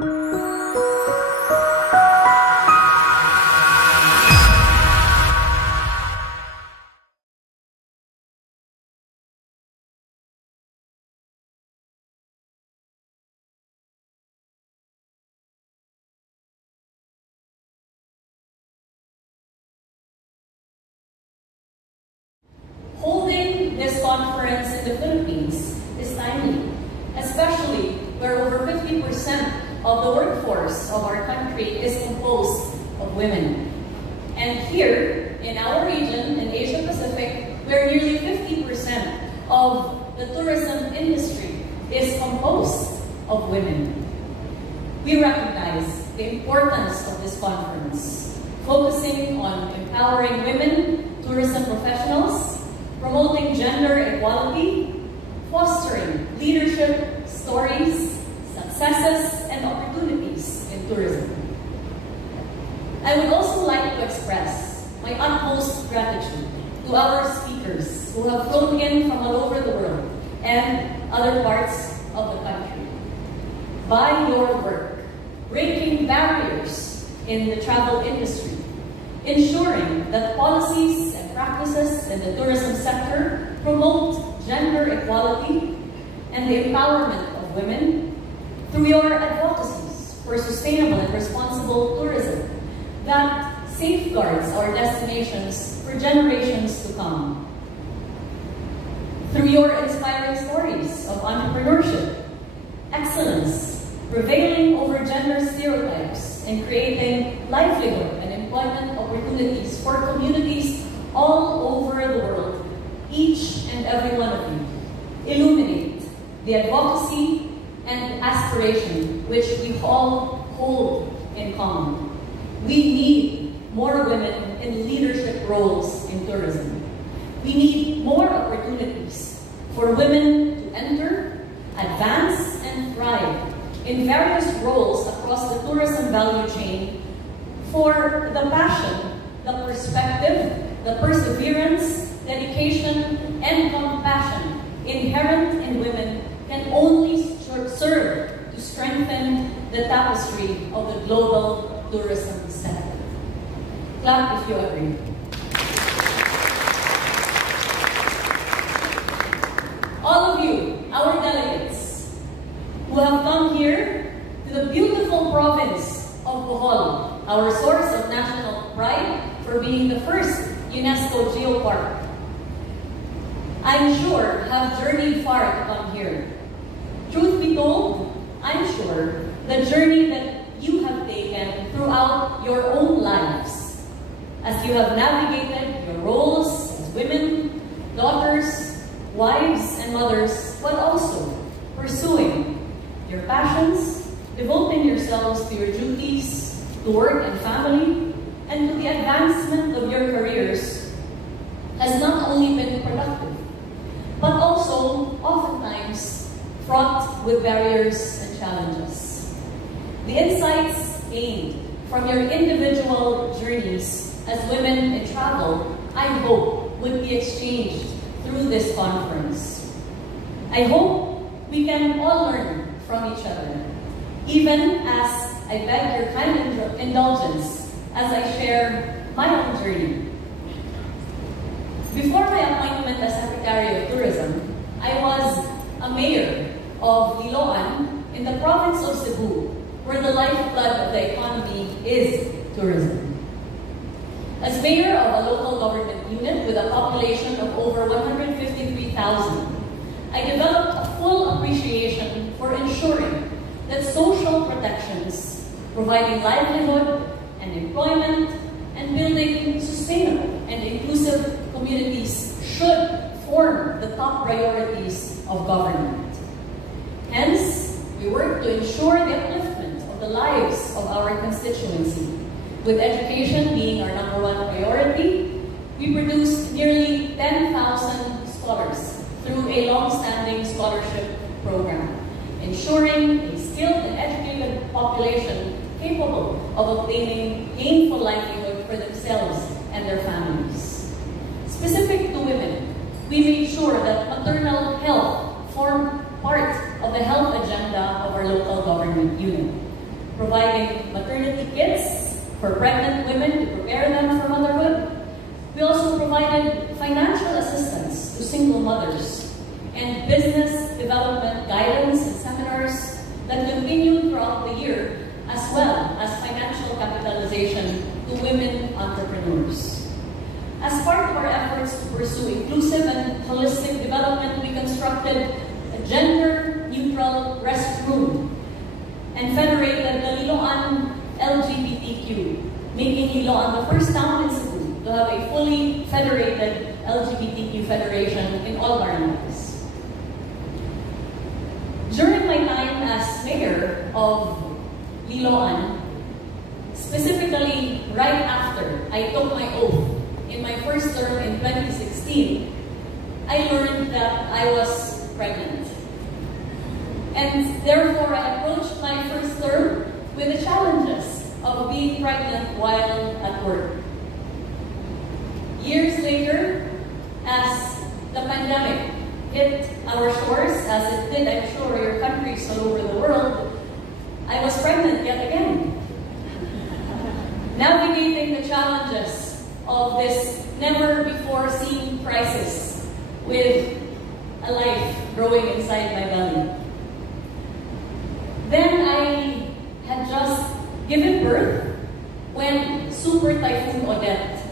Holding this conference in the Philippines is timely, especially where over 50% of the workforce of our country is composed of women. And here, in our region, in Asia Pacific, where nearly 50% of the tourism industry is composed of women. We recognize the importance of this conference, focusing on empowering women tourism professionals, promoting gender equality, fostering leadership stories, successes, and opportunities in tourism. I would also like to express my utmost gratitude to our speakers who have flown in from all over the world and other parts of the country. By your work, breaking barriers in the travel industry, ensuring that policies and practices in the tourism sector promote gender equality and the empowerment of women through your advocacies for sustainable and responsible tourism that safeguards our destinations for generations to come. Through your inspiring stories of entrepreneurship, excellence, prevailing over gender stereotypes, and creating livelihood and employment opportunities for communities all over the world, each and every one of you illuminate the advocacy and aspiration which we all hold in common. We need more women in leadership roles in tourism. We need more opportunities for women to enter, advance, and thrive in various roles across the tourism value chain for the passion, the perspective, the perseverance, dedication, and compassion inherent in women can only serve to strengthen the tapestry of the global tourism sector. Clap if you agree. All of you, our delegates, who have come here to the beautiful province of Bohol, our source of national pride for being the first UNESCO Geopark, I'm sure have journeyed far to come here. Truth be told, I'm sure the journey that you have taken throughout your own lives as you have navigated your roles as women, daughters, wives, and mothers, but also pursuing your passions, devoting yourselves to your duties, to work and family, and to the advancement of your careers has not only been productive, but also oftentimes fraught with barriers and challenges. The insights gained from your individual journeys as women in travel, I hope, would be exchanged through this conference. I hope we can all learn from each other, even as I beg your kind indulgence as I share my own journey. Before my appointment as Secretary of Tourism, I was a mayor of Liloan in the province of Cebu, where the lifeblood of the economy is tourism. As mayor of a local government unit with a population of over 153,000, I developed a full appreciation for ensuring that social protections, providing livelihood and employment, and building sustainable and inclusive communities should form the top priorities of government. Hence, we work to ensure the upliftment of the lives of our constituency. With education being our #1 priority, we produced nearly 10,000 scholars through a long-standing scholarship program, ensuring a skilled and educated population capable of obtaining gainful livelihood for themselves and their families. Specific to women, we made sure that maternal health formed part of the health agenda of our local government unit, providing maternity kits for pregnant women to prepare them for motherhood. We also provided financial assistance to single mothers and business development guidance and seminars that continued throughout the year, as well as financial capitalization to women entrepreneurs. As part of our efforts to pursue inclusive and holistic development, we constructed a gender-neutral restroom and federated the Liloan LGBTQ, making Liloan the first town in Cebu to have a fully federated LGBTQ federation in all barangays. During my time as mayor of Liloan, specifically right after I took my oath in my first term in 2016, I learned that I was pregnant. And therefore, I approached my first term with the challenges of being pregnant while at work. Years later, as the pandemic hit our shores, as it did, I'm sure, your countries all over the world, I was pregnant yet again. Navigating the challenges of this never-before-seen crisis with a life growing inside my belly. Then I had just given birth when Super Typhoon Odette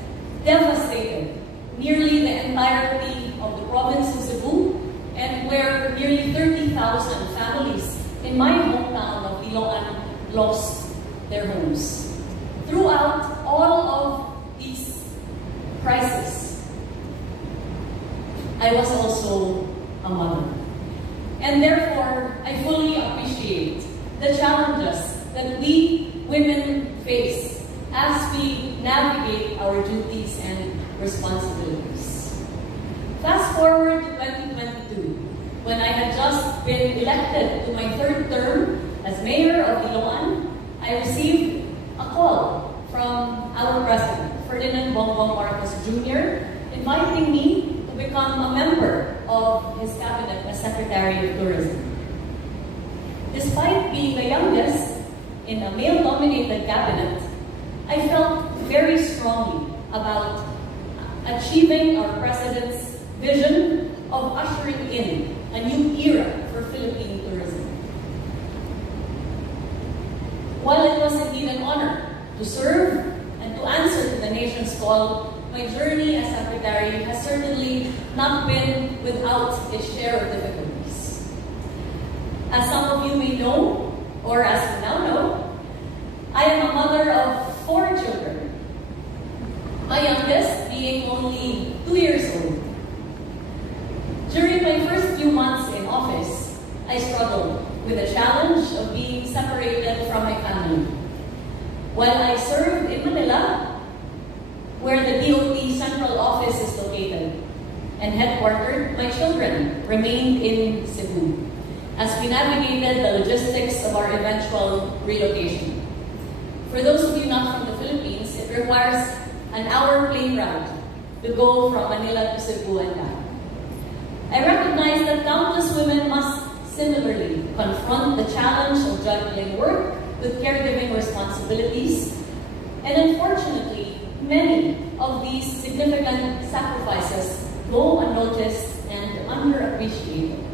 devastated nearly the entirety of the province of Cebu, and where nearly 30,000 families in my hometown of Liloan lost their homes. Throughout all of these crises, I was also a mother. And therefore, I fully appreciate the challenges that we women face as we navigate our duties and responsibilities. Fast forward to 2022, when I had just been elected to my third term as mayor of Liloan, I received a call from our president, Ferdinand Bongbong Marcos Jr., inviting me to become a member of his cabinet as Secretary of Tourism. Despite being the youngest in a male-dominated cabinet, I felt very strongly about achieving our president's vision of ushering in a new era for Philippine tourism. While it was indeed an honor to serve and to answer to the nation's call, my journey as Secretary has certainly not been without its share of difficulties. As some of you may know, or as you now know, I am a mother of 4 children, my youngest being only 2 years old. During my first few months in office, I struggled with the challenge of being separated from my family. While I served in Manila, where the DOT central office is located and headquartered, my children remained in Cebu as we navigated the logistics of our eventual relocation. For those of you not from the Philippines, it requires an hour plane ride to go from Manila to Cebu and back. I recognize that countless women must similarly confront the challenge of juggling work with caregiving responsibilities, and unfortunately, many of these significant sacrifices go unnoticed and underappreciated.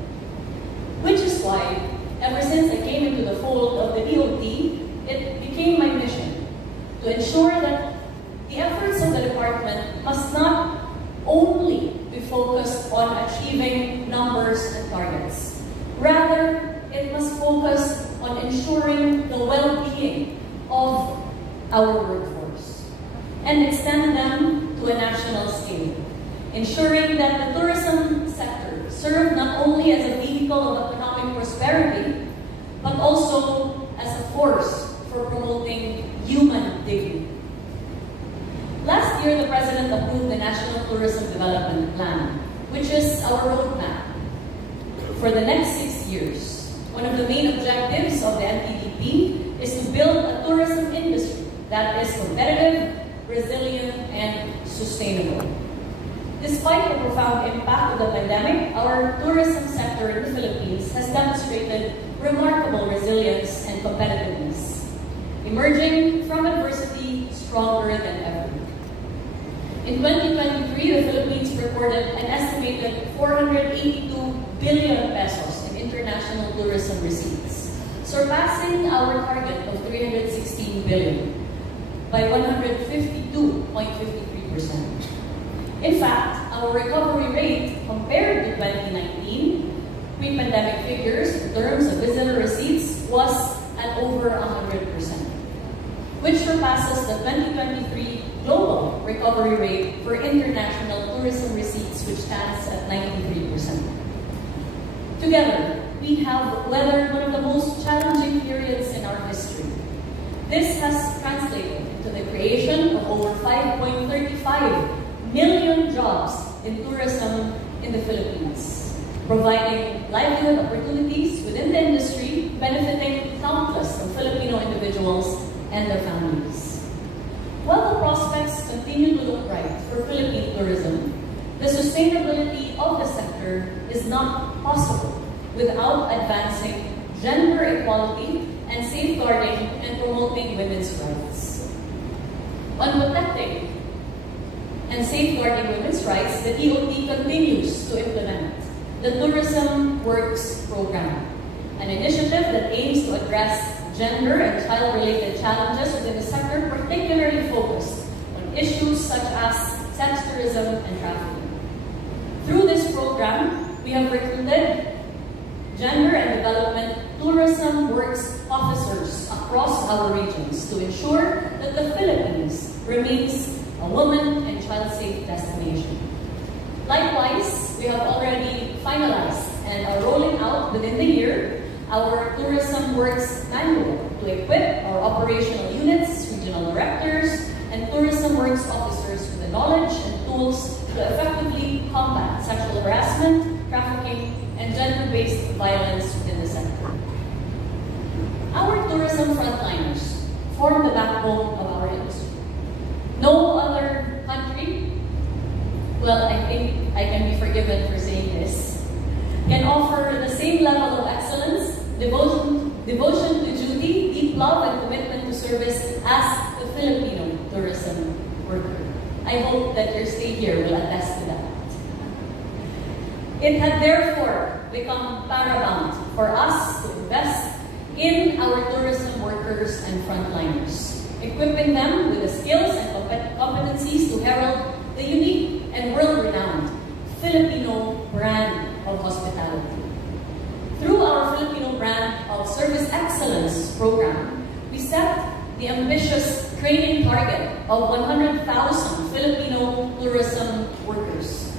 Which is why, ever since I came into the fold of the DOT, it became my mission to ensure that the efforts of the department must not only be focused on achieving numbers and targets. Rather, it must focus on ensuring the well-being of our workforce and extend them to a national scale, ensuring that the tourism sector serve not only as a vehicle of economic prosperity, but also as a force for promoting human dignity. Last year, the President approved the National Tourism Development Plan, which is our roadmap for the next 6 years. One of the main objectives of the NTDP is to build a tourism industry that is competitive, resilient, and sustainable. Despite the profound impact of the pandemic, our tourism sector in the Philippines has demonstrated remarkable resilience and competitiveness. recorded an estimated 482 billion pesos in international tourism receipts, surpassing our target of 316 billion by 152.53%. In fact, our recovery rate compared to 2019 pre-pandemic figures in terms of visitor receipts was at over 100%, which surpasses the 2023 global recovery rate for international tourism receipts, which stands at 93%. Together, we have weathered one of the most challenging periods in our history. This has translated into the creation of over 5.35 million jobs in tourism in the Philippines, providing livelihood opportunities within the industry, benefiting countless of Filipino individuals and their families. While the prospects continue to look bright for Philippine tourism, the sustainability of the sector is not possible without advancing gender equality and safeguarding and promoting women's rights. On protecting and safeguarding women's rights, the DOT continues to implement the Tourism Works Program, an initiative that aims to address gender and child-related challenges within the sector, particularly focused on issues such as sex tourism and trafficking. Through this program, we have recruited gender and development tourism works officers across our regions to ensure that the Philippines remains a woman and child-safe destination. Likewise, we have already finalized and are rolling out within the year our Tourism Works Manual to equip our operational units, regional directors, and Tourism Works officers with the knowledge and tools to effectively combat sexual harassment, trafficking, and gender-based violence within the sector. Our tourism frontliners form the backbone of our industry. No other country, well, I think I can be forgiven for saying this, can offer the same level of excellence, devotion to duty, deep love, and commitment to service as the Filipino tourism worker. I hope that your stay here will attest to that. It had therefore become paramount for us to invest in our tourism workers and frontliners, equipping them with the skills and competencies to herald the unique and world-renowned Filipino brand of hospitality. Through our Filipino brand of Service Excellence program, we set the ambitious training target of 100,000 Filipino tourism workers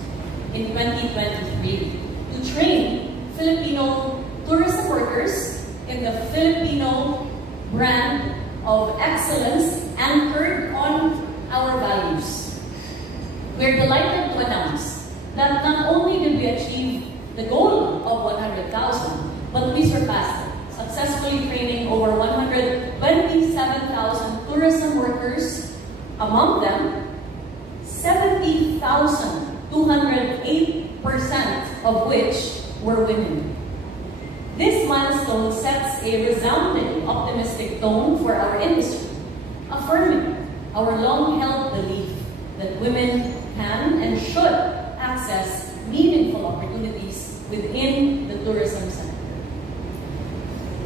in 2023 to train Filipino tourism workers in the Filipino brand of excellence anchored on our values. We're delighted to announce that not only did we achieve the goal of 100,000, but we surpassed it, successfully training over 127,000 tourism workers, among them 70,208% of which were women. This milestone sets a resounding optimistic tone for our industry, affirming our long-held belief that women can and should access meaningful opportunities within the tourism sector.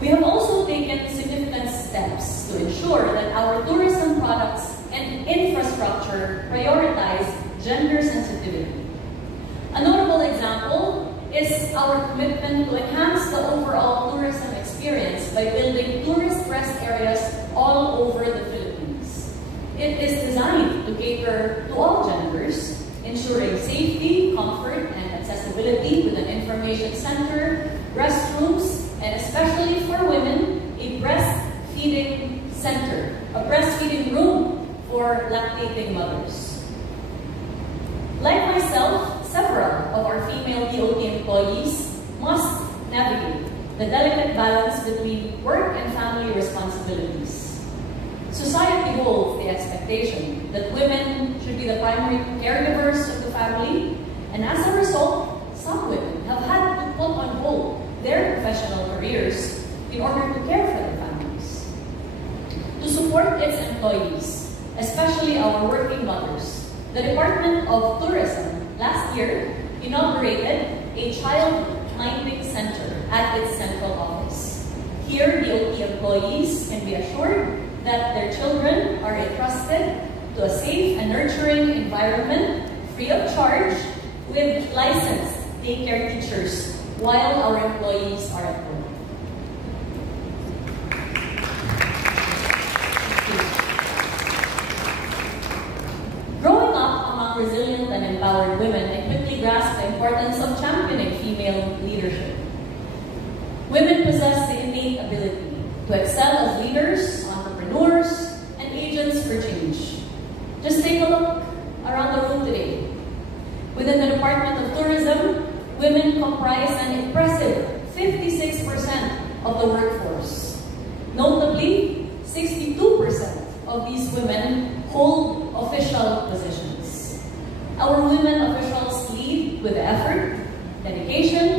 We have also taken significant steps to ensure that our tourism products and infrastructure prioritize gender sensitivity. A notable example is our commitment to enhance the overall tourism experience by building tourist rest areas all over the Philippines. It is designed to cater to all genders, ensuring safety, comfort, and accessibility with an information center, restrooms, and especially for women, a breastfeeding center, a breastfeeding room for lactating mothers. Like myself, several of our female DOT employees must navigate the delicate balance between work and family responsibilities. Society holds the expectation that women should be the primary caregivers of the family, and as a result, some women have had to put on hold their professional careers in order to care for their families. To support its employees, especially our working mothers, the Department of Tourism last year inaugurated a child minding center at its central office. Here, DOT employees can be assured that their children are entrusted to a safe and nurturing environment free of charge with licensed daycare teachers while our employees are at work. Growing up among resilient and empowered women, I quickly grasped the importance of championing female leadership. Women possess the innate ability to excel as leaders, entrepreneurs, and agents for change. Just take a look around the room today. Within the Department of Tourism, women comprise an impressive 56% of the workforce. Notably, 62% of these women hold official positions. Our women officials lead with effort, dedication,